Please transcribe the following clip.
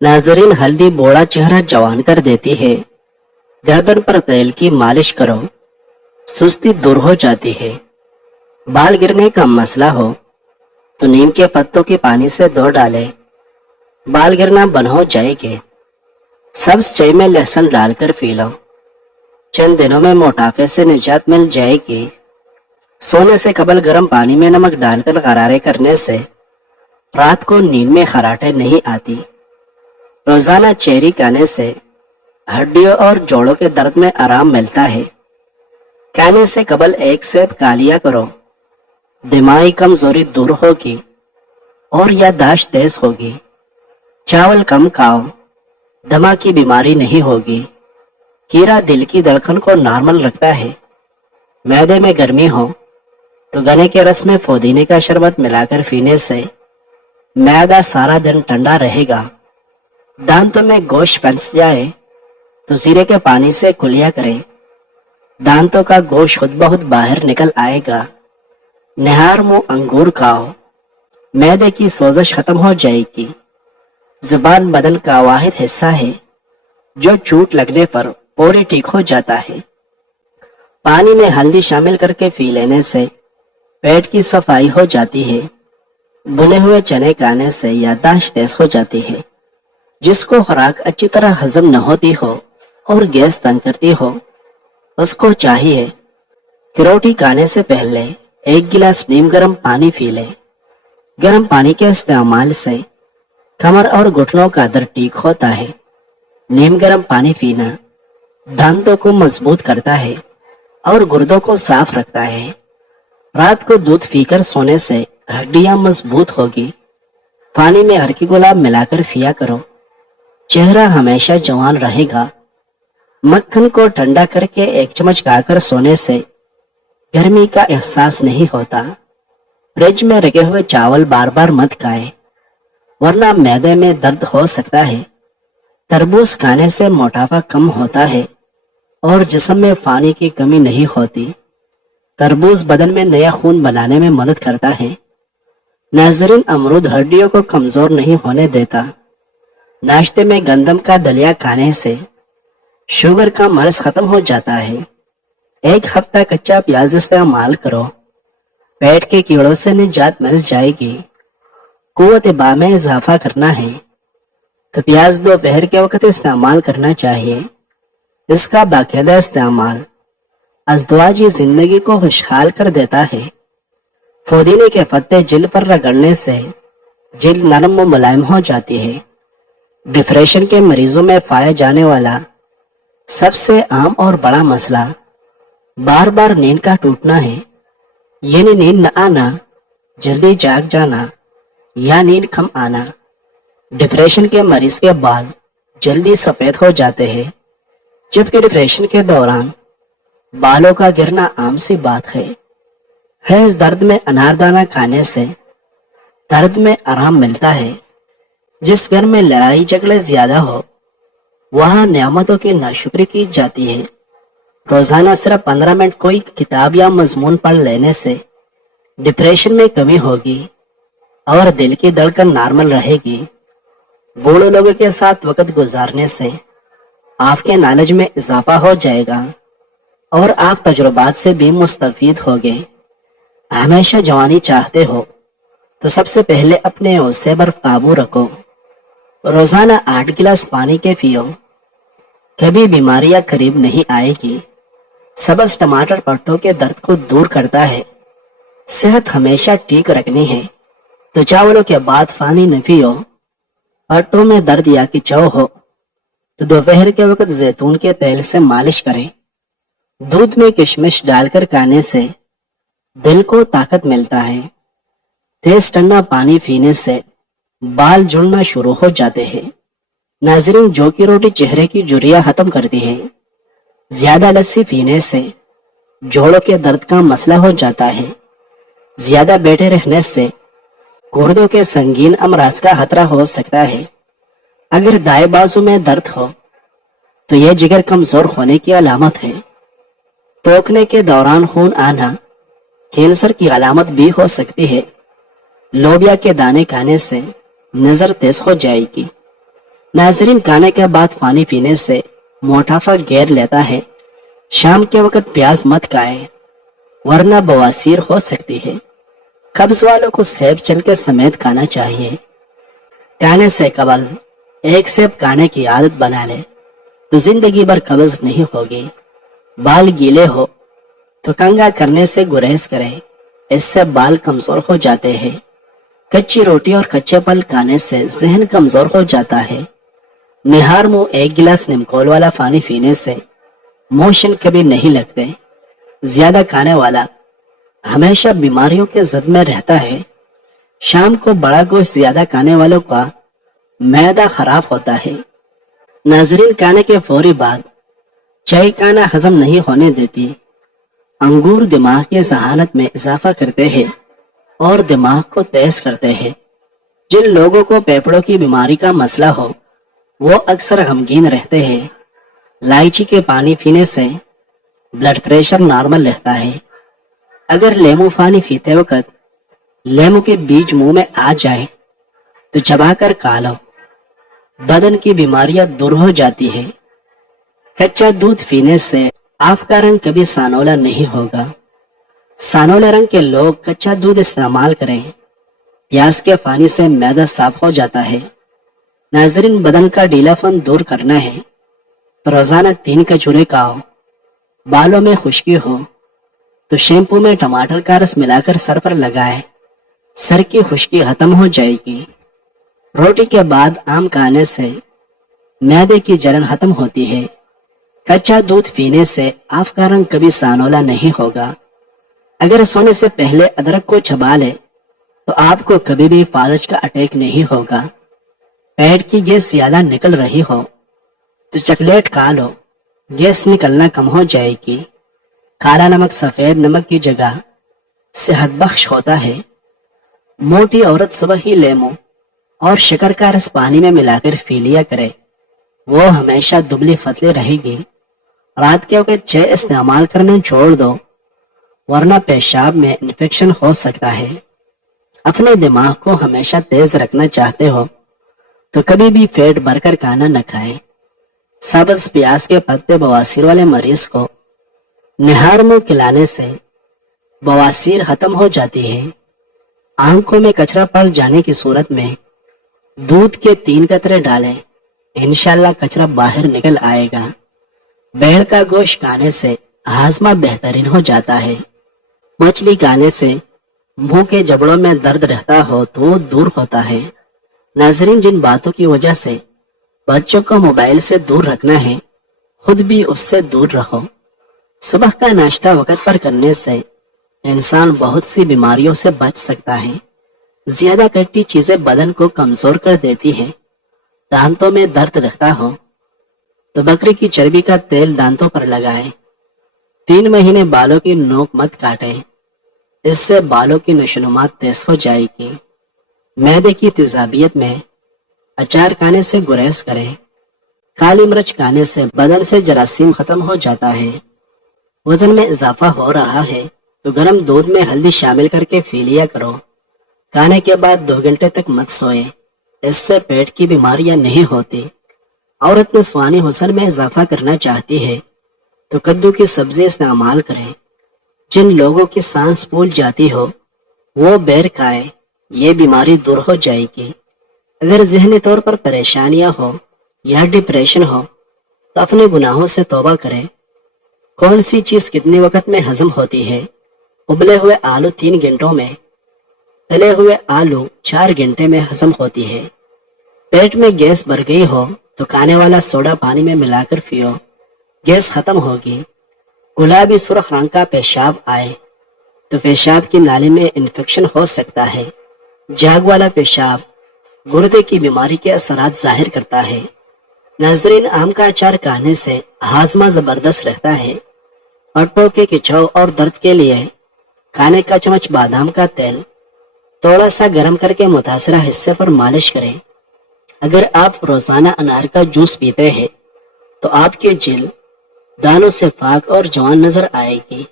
नाजरीन, हल्दी बूढ़ा चेहरा जवान कर देती है। गर्दन पर तेल की मालिश करो, सुस्ती दूर हो जाती है। बाल गिरने का मसला हो तो नीम के पत्तों के पानी से धो डालें, बाल गिरना बंद हो जाएंगे। सब्ज चाय में लहसुन डालकर पी लो, चंद दिनों में मोटापे से निजात मिल जाएगी। सोने से कबल गर्म पानी में नमक डालकर गरारे करने से रात को नींद में खराटे नहीं आती। रोजाना चेरी खाने से हड्डियों और जोड़ों के दर्द में आराम मिलता है। खाने से कबल एक सेब खा लिया करो, दिमागी कमजोरी दूर होगी और याददाश्त तेज होगी। चावल कम खाओ, दमा की बीमारी नहीं होगी। कीड़ा दिल की धड़कन को नॉर्मल रखता है। मैदे में गर्मी हो तो गन्ने के रस में पुदीने का शरबत मिलाकर पीने से मैदा सारा दिन ठंडा रहेगा। दांतों में गोश्त फंस जाए तो जीरे के पानी से कुलिया करें, दांतों का गोश्त खुद बहुत बाहर निकल आएगा। निहार मुंह अंगूर खाओ, मैदे की सोजश खत्म हो जाएगी। जुबान बदन का वाहिद हिस्सा है जो चोट लगने पर पूरी ठीक हो जाता है। पानी में हल्दी शामिल करके पी लेने से पेट की सफाई हो जाती है। भुने हुए चने खाने से याददाश्त तेज हो जाती है। जिसको खुराक अच्छी तरह हजम न होती हो और गैस तंग करती हो, उसको चाहिए कि रोटी खाने से पहले एक गिलास नीम गर्म पानी पी ले। गर्म पानी के इस्तेमाल से कमर और घुटनों का दर्द ठीक होता है। नीम गर्म पानी पीना दांतों को मजबूत करता है और गुर्दों को साफ रखता है। रात को दूध पीकर सोने से हड्डियां मजबूत होगी। पानी में हरकी गुलाब मिलाकर पिया करो, चेहरा हमेशा जवान रहेगा। मक्खन को ठंडा करके एक चम्मच खाकर सोने से गर्मी का एहसास नहीं होता। फ्रिज में रखे हुए चावल बार बार मत खाएं, वरना मैदे में दर्द हो सकता है। तरबूज खाने से मोटापा कम होता है और जिस्म में पानी की कमी नहीं होती। तरबूज बदन में नया खून बनाने में मदद करता है। नाजरीन, अमरूद हड्डियों को कमजोर नहीं होने देता। नाश्ते में गंदम का दलिया खाने से शुगर का मर्ज खत्म हो जाता है। एक हफ्ता कच्चा प्याज इस्तेमाल करो, पेट के कीड़ों से निजात मिल जाएगी। कुव्वत बा में इजाफा करना है तो प्याज दोपहर के वक्त इस्तेमाल करना चाहिए। इसका बाकायदा इस्तेमाल अज़दवाजी जिंदगी को खुशहाल कर देता है। पुदीने के पत्ते जिल्द पर रगड़ने से जिल्द नरम व मुलायम हो जाती है। डिप्रेशन के मरीजों में पाया जाने वाला सबसे आम और बड़ा मसला बार बार नींद का टूटना है, यानी नींद न आना, जल्दी जाग जाना या नींद कम आना। डिप्रेशन के मरीज के बाल जल्दी सफेद हो जाते हैं, जबकि डिप्रेशन के दौरान बालों का गिरना आम सी बात है। इस दर्द में अनारदाना खाने से दर्द में आराम मिलता है। जिस घर में लड़ाई झगड़े ज्यादा हो वहां नियामतों की नाशुक्री की जाती है। रोजाना सिर्फ 15 मिनट कोई किताब या मजमून पढ़ लेने से डिप्रेशन में कमी होगी और दिल की धड़कन नॉर्मल रहेगी। बूढ़े लोगों के साथ वक्त गुजारने से आपके नॉलेज में इजाफा हो जाएगा और आप तजुर्बात से भी मुस्तफीद होगे। हमेशा जवानी चाहते हो तो सबसे पहले अपने गुस्से पर काबू रखो। रोजाना 8 गिलास पानी के पियो, कभी बीमारियां करीब नहीं आएगी। सब्ज टमाटर पट्टों के दर्द को दूर करता है। सेहत हमेशा ठीक रखनी है तो चावलों के बाद पानी न पियो। पट्टों में दर्द या खिंचाव हो तो दोपहर के वक्त जैतून के तेल से मालिश करें। दूध में किशमिश डालकर खाने से दिल को ताकत मिलता है। तेज ठंडा पानी पीने से बाल जुड़ना शुरू हो जाते हैं। नाजरीन, जौ की रोटी चेहरे की झुर्रियां खत्म करती है। ज्यादा लस्सी पीने से जोड़ों के दर्द का मसला हो जाता है। ज्यादा बैठे रहने से गुर्दों के संगीन अमराज का खतरा हो सकता है। अगर दाएं बाजू में दर्द हो तो यह जिगर कमजोर होने की अलामत है। टोकने के दौरान खून आना कैंसर की अलामत भी हो सकती है। लोबिया के दाने खाने से नजर तेज हो जाएगी। नाजरीन, खाने के बाद पानी पीने से मोटापा घेर लेता है। शाम के वक्त प्याज मत खाएं, वरना बवासीर हो सकती है। कब्ज वालों को सेब चल के समेत खाना चाहिए। खाने से कबल एक सेब खाने की आदत बना ले तो जिंदगी भर कब्ज नहीं होगी। बाल गीले हो तो कंघा करने से गुरेज करें, इससे बाल कमजोर हो जाते हैं। कच्ची रोटी और कच्चे फल खाने से जहन कमजोर हो जाता है। निहार मुंह एक गिलास नीमकोल वाला पानी पीने से मोशन कभी नहीं लगते। ज्यादा खाने वाला हमेशा बीमारियों के जद में रहता है। शाम को बड़ा गोश्त ज्यादा खाने वालों का मैदा खराब होता है। नाजरीन, खाने के फौरी बाद चाय खाना हजम नहीं होने देती। अंगूर दिमाग की जहानत में इजाफा करते हैं और दिमाग को तेज करते हैं। जिन लोगों को फेफड़ों की बीमारी का मसला हो वो अक्सर गमगीन रहते हैं। इलायची के पानी पीने से ब्लड प्रेशर नॉर्मल रहता है। अगर लेमू पानी पीते वक्त लेमू के बीज मुंह में आ जाए तो चबाकर खा लो, बदन की बीमारियां दूर हो जाती है। कच्चा दूध पीने से आपका रंग कभी सानौला नहीं होगा। सानौले रंग के लोग कच्चा दूध इस्तेमाल करें। प्याज के पानी से मैदा साफ हो जाता है। नाजरीन, बदन का ढीलापन दूर करना है तो रोजाना 3 खजूरें खाओ। बालों में खुश्की हो तो शैम्पू में टमाटर का रस मिलाकर सर पर लगाए, सर की खुश्की खत्म हो जाएगी। रोटी के बाद आम खाने से मैदे की जलन खत्म होती है। कच्चा दूध पीने से आपका रंग कभी सानौला नहीं होगा। अगर सोने से पहले अदरक को चबा ले तो आपको कभी भी फालज का अटैक नहीं होगा। पेट की गैस ज्यादा निकल रही हो तो चॉकलेट खा लो, गैस निकलना कम हो जाएगी। काला नमक सफेद नमक की जगह सेहत बख्श होता है। मोटी औरत सुबह ही लेमू और शक्कर का रस पानी में मिलाकर पी लिया करे, वो हमेशा दुबली पतली रहेगी। रात के वक्त चाय इस्तेमाल करना छोड़ दो, वरना पेशाब में इन्फेक्शन हो सकता है। अपने दिमाग को हमेशा तेज रखना चाहते हो तो कभी भी पेट भरकर खाना न खाएं। सब्ज प्याज के पत्ते बवासीर वाले मरीज को निहार मुंह खिलाने से बवासीर खत्म हो जाती है। आंखों में कचरा पड़ जाने की सूरत में दूध के 3 कतरे डालें, इंशाल्लाह कचरा बाहर निकल आएगा। बैल का गोश्त खाने से हाजमा बेहतरीन हो जाता है। मछली खाने से मुंह के जबड़ों में दर्द रहता हो तो वो दूर होता है। नाजरीन, जिन बातों की वजह से बच्चों को मोबाइल से दूर रखना है, खुद भी उससे दूर रहो। सुबह का नाश्ता वक्त पर करने से इंसान बहुत सी बीमारियों से बच सकता है। ज्यादा खट्टी चीजें बदन को कमजोर कर देती हैं। दांतों में दर्द रहता हो तो बकरी की चर्बी का तेल दांतों पर लगाएं। 3 महीने बालों की नोक मत काटें, इससे बालों की नशोनुमात तेज हो जाएगी। मैदे की तेजाबियत में अचार खाने से गुरेज करें। काली मिर्च खाने से बदन से जरासीम खत्म हो जाता है। वजन में इजाफा हो रहा है तो गर्म दूध में हल्दी शामिल करके पी लिया करो। खाने के बाद 2 घंटे तक मत सोए, इससे पेट की बीमारियां नहीं होती। औरत नस्वानी हुस्न में इजाफा करना चाहती है तो कद्दू की सब्जी इस्तेमाल करें। जिन लोगों की सांस फूल जाती हो वो बेर खाए, ये बीमारी दूर हो जाएगी। अगर जहनी तौर पर परेशानियां हो या डिप्रेशन हो तो अपने गुनाहों से तौबा करें। कौन सी चीज कितने वक्त में हजम होती है? उबले हुए आलू 3 घंटों में, तले हुए आलू 4 घंटे में हजम होती है। पेट में गैस भर गई हो तो खाने वाला सोडा पानी में मिलाकर पियो, गैस खत्म होगी। गुलाबी सुर्ख रंग का पेशाब आए तो पेशाब की नाली में इन्फेक्शन हो सकता है। जाग वाला पेशाब गुर्दे की बीमारी के असरात जाहिर करता है। नाजरीन, आम का अचार खाने से हाजमा जबरदस्त रहता है। पट्टों के खिंचाव और दर्द के लिए खाने का चम्मच बादाम का तेल थोड़ा सा गर्म करके मुतासरा हिस्से पर मालिश करें। अगर आप रोजाना अनार का जूस पीते हैं तो आपकी जिल्द दानों से पाक और जवान नजर आएगी।